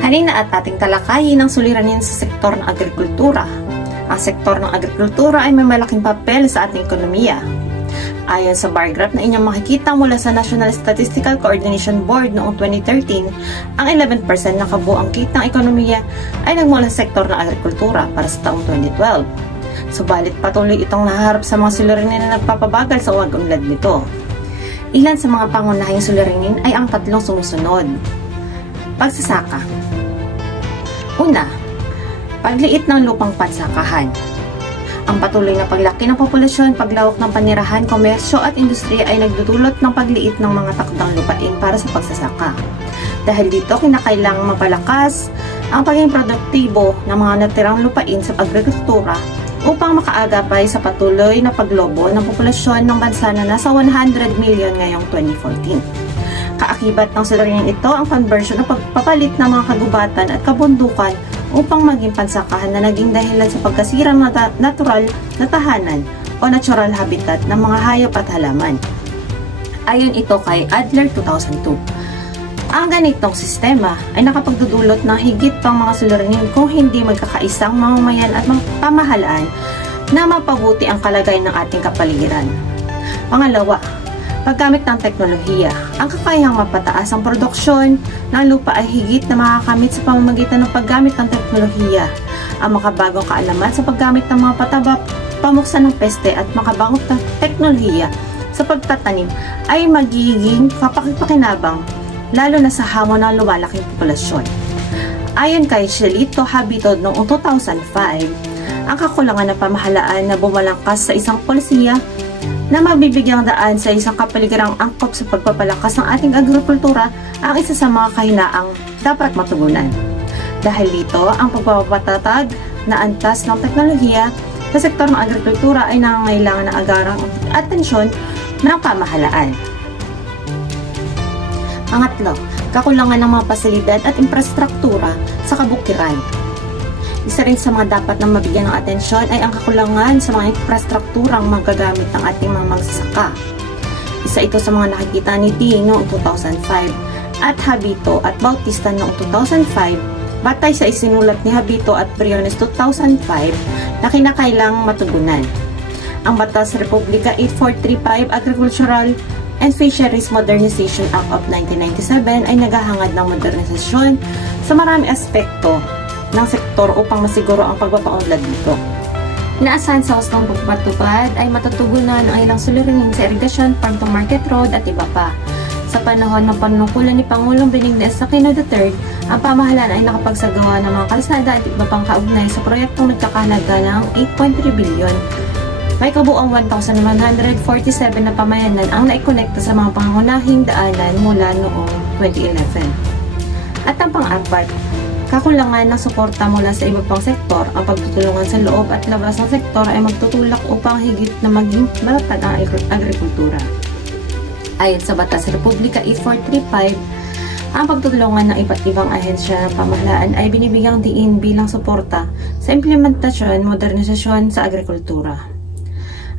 Halina at ating talakayin ang suliranin sa sektor ng agrikultura. Ang sektor ng agrikultura ay may malaking papel sa ating ekonomiya. Ayon sa bar graph na inyong makikita mula sa National Statistical Coordination Board noong 2013, ang 11% ng kabuang kitang ekonomiya ay nagmula sa sektor ng agrikultura para sa taong 2012. Subalit patuloy itong naharap sa mga suliranin na nagpapabagal sa pag-unlad nito. Ilan sa mga pangunahing suliranin ay ang tatlong sumusunod. Pagsasaka. Una, pagliit ng lupang pansakahan. Ang patuloy na paglaki ng populasyon, paglawak ng panirahan, komersyo at industriya ay nagdudulot ng pagliit ng mga takdang lupain para sa pagsasaka. Dahil dito, kinakailangang mapalakas ang pagiging produktibo ng mga natirang lupain sa agrikultura upang makaagapay sa patuloy na paglobo ng populasyon ng bansa na nasa 100 million ngayong 2014. Kaakibat ng suliranin ito ang conversion o pagpapalit ng mga kagubatan at kabundukan upang maging pansakahan na naging dahilan sa pagkasira ng natural na tahanan o natural habitat ng mga hayop at halaman. Ayon ito kay Adler 2002. Ang ganitong sistema ay nakapagdudulot ng higit pang mga suliranin kung hindi magkakaisang mamamayan at pamahalaan na mapabuti ang kalagayan ng ating kapaligiran. Pangalawa, paggamit ng teknolohiya. Ang kakayahang mapataas ang produksyon ng lupa ay higit na makakamit sa pamamagitan ng paggamit ng teknolohiya. Ang makabagong kaalaman sa paggamit ng mga pataba, pamuksan ng peste at makabagong teknolohiya sa pagtatanim ay magiging kapakipakinabang lalo na sa hamon ng lumalaking populasyon. Ayon kay Shelito Habito noong 2005, ang kakulangan ng pamahalaan na bumalangkas sa isang polisiya na mabibigyang daan sa isang kapaligarang angkop sa pagpapalakas ng ating agrikultura ang isa sa mga kahinaang dapat matugunan. Dahil dito, ang pagpapatatag na antas ng teknolohiya sa sektor ng agrikultura ay nangangailangan ng agarang atensyon ng pamahalaan. Pangatlo, kakulangan ng mga pasilidad at infrastruktura sa kabukiran. Isa rin sa mga dapat na mabigyan ng atensyon ay ang kakulangan sa mga infrastrukturang magagamit ng ating mga magsasaka. Isa ito sa mga nakikita ni Ding noong 2005 at Habito at Bautista noong 2005 batay sa isinulat ni Habito at Briones 2005 na kinakailangang matugunan. Ang Batas Republika 8435 Agricultural and Fisheries Modernization Act of 1997 ay naghahangad ng modernisasyon sa maraming aspekto ng sektor upang masiguro ang pagpapaunlad dito. Inaasahan sa hustong pagpatupad ay matutugunan ang ilang suliranin sa irigasyon, farm-to-market road at iba pa. Sa panahon ng panunungkulan ni Pangulong Benignes Aquino III, ang pamahalaan ay nakapagsagawa ng mga kalsada at iba pang kaugnay sa proyektong nagkakahalaga ng 8.3 bilyon. May kabuang 1,147 na pamayanan ang naikonekta sa mga pangunahing daanan mula noong 2011. At ang pang-apat, kakulangan ng suporta mula sa iba pang sektor. Ang pagtutulungan sa loob at labas ng sektor ay magtutulak upang higit na maging matatag ang agrikultura. Ayon sa Batas Republika 8435, ang pagtutulungan ng iba't ibang ahensya ng pamahalaan ay binibigyang diin bilang suporta sa implementasyon, modernisasyon sa agrikultura.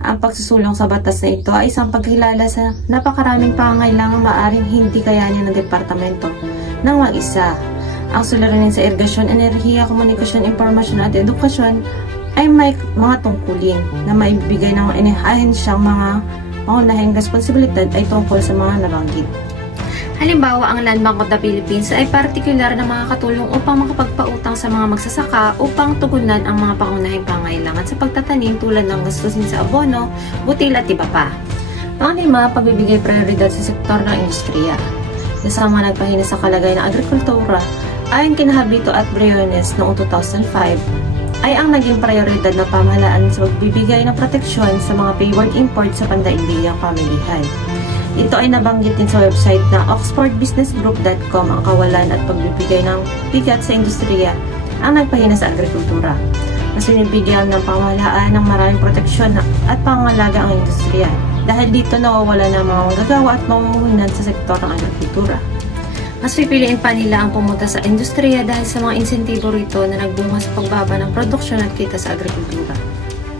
Ang pagsusulong sa batas na ito ay isang pagkilala sa napakaraming pangangailangang maaaring hindi kayanin ng departamento ng mag-isa. Ang suliranin sa irigasyon, enerhiya, komunikasyon, impormasyon at edukasyon ay may mga tungkulin na maibigay ng ahensyang mga pangunahing responsibilidad ay tungkol sa mga nabanggit. Halimbawa, ang Land Bank of the Philippines ay partikular na makakatulong upang makapagpautang sa mga magsasaka upang tugunan ang mga pangunahing pangailangan sa pagtatanim tulad ng gastusin sa abono, butil at iba pa. Panglima, pagbibigay prioridad sa sektor ng industriya. Kasama nagpahina sa kalagayan ng agrikultura, ayon kina Habito at Briones noong 2005, ay ang naging prioridad ng pamahalaan sa pagbibigay ng proteksyon sa mga wayward import sa pandaigdigang pamilihan. Ito ay nabanggit din sa website na oxfordbusinessgroup.com. Ang kawalan at pagbibigay ng bigat sa industriya ang nagpahina sa agrikultura. Mas binibigyan ng pamahalaan ng maraming proteksyon at pangangalaga ang industriya. Dahil dito nawawala ng mga manggagawa at mamumuhunan sa sektor ng agrikultura. Mas pipiliin pa nila ang pumunta sa industriya dahil sa mga insentibo rito na nagbunga sa pagbaba ng produksyon at kita sa agrikultura.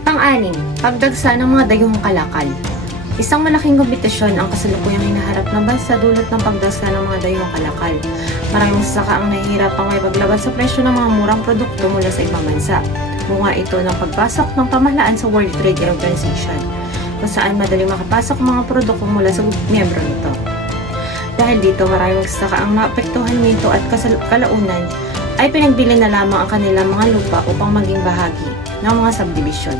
Pang-anim, pagdagsa ng mga dayuhang kalakal. Isang malaking kompetisyon ang kasalukuyang hinaharap ng bansa dulot ng pagdagsa ng mga dayuhang kalakal. Maraming magsasaka ang nahihirapang may paglaban sa presyo ng mga murang produkto mula sa ibang bansa. Bunga ito ng pagpasok ng pamahalaan sa World Trade Organization, kung saan madaling makapasok ang mga produkto mula sa miyembro nito. Dahil dito, maraming magsasaka ang naapektuhan nito at kalaunan ay pinagbili na lamang ang kanilang mga lupa upang maging bahagi ng mga subdivision.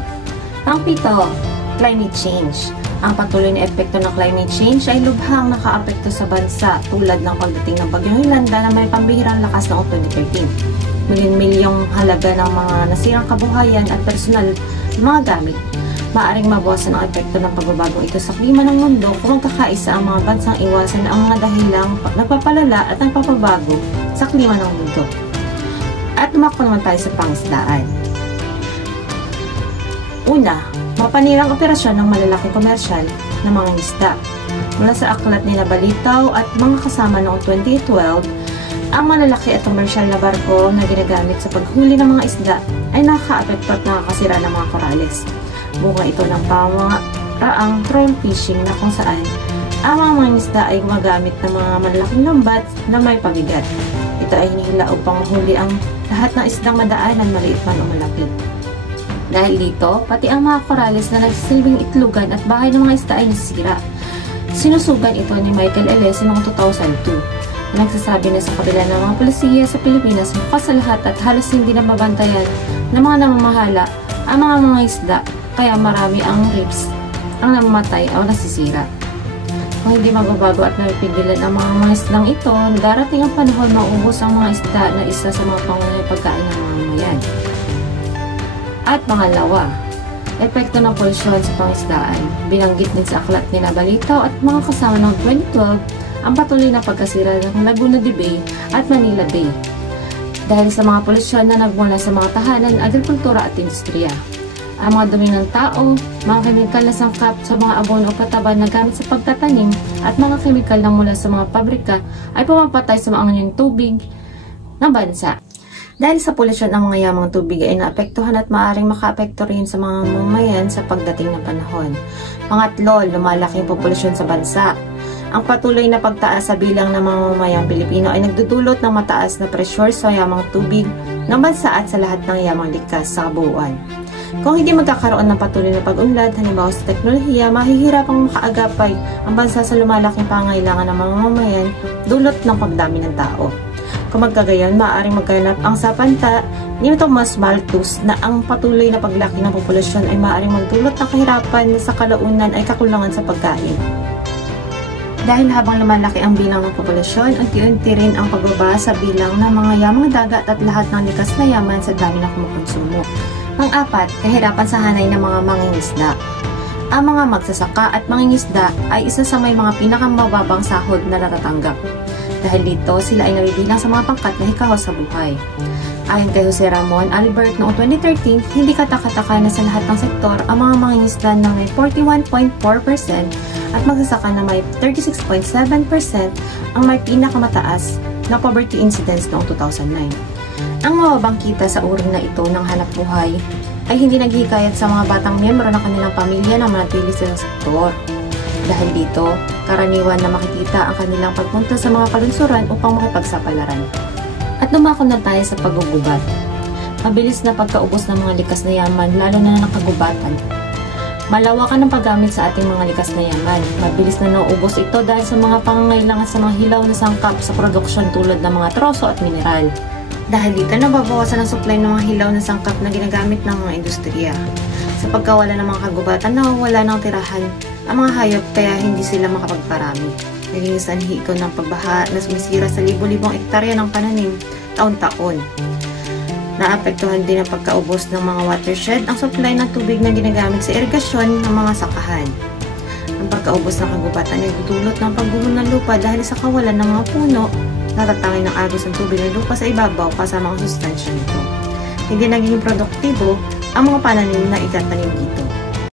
Pang-pito, climate change. Ang patuloy na epekto ng climate change ay lubhang nakaapekto sa bansa tulad ng pagdating ng Bagyong Yolanda na may pambihirang lakas noong 2013. Milyon-milyong halaga ng mga nasirang kabuhayan at personal na mga gamit. Maaring mabawasan ang epekto ng pagbabago ito sa klima ng mundo kung magkakaisa ang mga bansang iwasan ang mga dahilang nagpapalala at nagpapabago sa klima ng mundo. At lumako naman tayo sa pangisdaan. Una, mapanirang operasyon ng malalaking komersyal na mga isda. Mula sa aklat ni Balitaw at mga kasama noong 2012, ang malalaki at komersyal na barko na ginagamit sa paghuli ng mga isda ay nakakaapekto at nakakasira ng mga korales. Bunga ito ng pamaraang troll fishing na kung saan ang mga isda ay gumagamit ng mga malalaking lambat na may pabigat. Ito ay hinihila upang mahuli ang lahat ng isdang madaanan, maliit man o malaki. Dahil dito, pati ang mga korales na nagsisilbing itlogan at bahay ng mga isda ay nasira. Sinusugan ito ni Michael Elesi noong 2002. Nagsasabi na sa kabila ng mga polisiya sa Pilipinas bukas sa lahat at halos hindi na mabantayan ng mga namamahala ang mga isda, kaya marami ang reefs ang namamatay o nasisira. Kung hindi magbabago at napipigilan ang mga isdang ito, darating ang panahon maubos ang mga isda na isa sa mga pangunahing pagkain ng mamamayan. At pangalawa, epekto ng polusyon sa pangisdaan. Binanggit din sa aklat ni Balitaw at mga kasama noong 2012 ang patuloy na pagkasira ng Laguna de Bay at Manila Bay dahil sa mga polusyon na nagmula sa mga tahanan, agrikultura at industriya. Ang mga dumi ng tao, mga kemikal na sangkap sa mga abono o pataba na gamit sa pagtatanim at mga kemikal na mula sa mga pabrika ay pumapatay sa mga tubig ng bansa. Dahil sa polusyon ng mga yamang tubig ay naapektuhan at maaaring makaapekto rin sa mga mamamayan sa pagdating ng panahon. Pangatlo, lumalaking populasyon sa bansa. Ang patuloy na pagtaas sa bilang ng mga mamamayang Pilipino ay nagdudulot ng mataas na pressure sa yamang tubig ng bansa at sa lahat ng yamang likas sa kabuuan. Kung hindi magkakaroon ng patuloy na pag-unlad, halimbawa sa teknolohiya, mahihirapang makaagapay ang bansa sa lumalaking pangailangan ng mga mamamayan dulot ng pagdami ng tao. Kung magkagayon, maaaring magganap ang sapanta ni Thomas Malthus na ang patuloy na paglaki ng populasyon ay maaaring magdulot ng kahirapan na sa kalaunan ay kakulangan sa pagkain. Dahil habang lumalaki ang bilang ng populasyon, unti-unti rin ang pagbaba sa bilang ng mga yamang dagat at lahat ng likas na yaman sa dami na kumukonsumo. Pang-apat, kahirapan sa hanay ng mga mangingisda. Ang mga magsasaka at mangingisda ay isa sa may mga pinakamababang sahod na natatanggap. Dahil dito, sila ay nabibilang sa mga pangkat na hikahos sa buhay. Ayon kay Jose Ramon Albert noong 2013, hindi katakataka na sa lahat ng sektor ang mga mangingisda na may 41.4% at magsasaka na may 36.7% ang may pinakamataas na poverty incidence noong 2009. Ang mababang kita sa uri na ito ng hanap buhay ay hindi naghihikayat sa mga batang miyembro ng kanilang pamilya na manatili sa sektor. Dahil dito, karaniwan na makikita ang kanilang pagpunta sa mga kalunsuran upang makipagsapalaran. At dumako na tayo sa paggugubat. Mabilis na pagkaubos ng mga likas na yaman, lalo na ng kagubatan. Malawakan ang paggamit sa ating mga likas na yaman. Mabilis na nauubos ito dahil sa mga pangangailangan sa mga hilaw na sangkap sa produksyon tulad ng mga troso at mineral. Dahil dito, nababawasan ang supply ng mga hilaw na sangkap na ginagamit ng mga industriya. Sa pagkawala ng mga kagubatan, nawawala ng tirahan ang mga hayop kaya hindi sila makapagparami. Naging sanhi ito ng pagbaha na sumisira sa libo-libong ektarya ng pananim taon-taon. Naapektuhan din ang pagkaubos ng mga watershed ang supply ng tubig na ginagamit sa irigasyon ng mga sakahan. Ang pagkaubos ng kagubatan ay dudulot ng pagguho ng lupa dahil sa kawalan ng mga puno, natatangay ng agos ng tubig ng lupa sa ibabaw kasama ang sustansya nito. Hindi naging produktibo ang mga pananim na itatanim dito.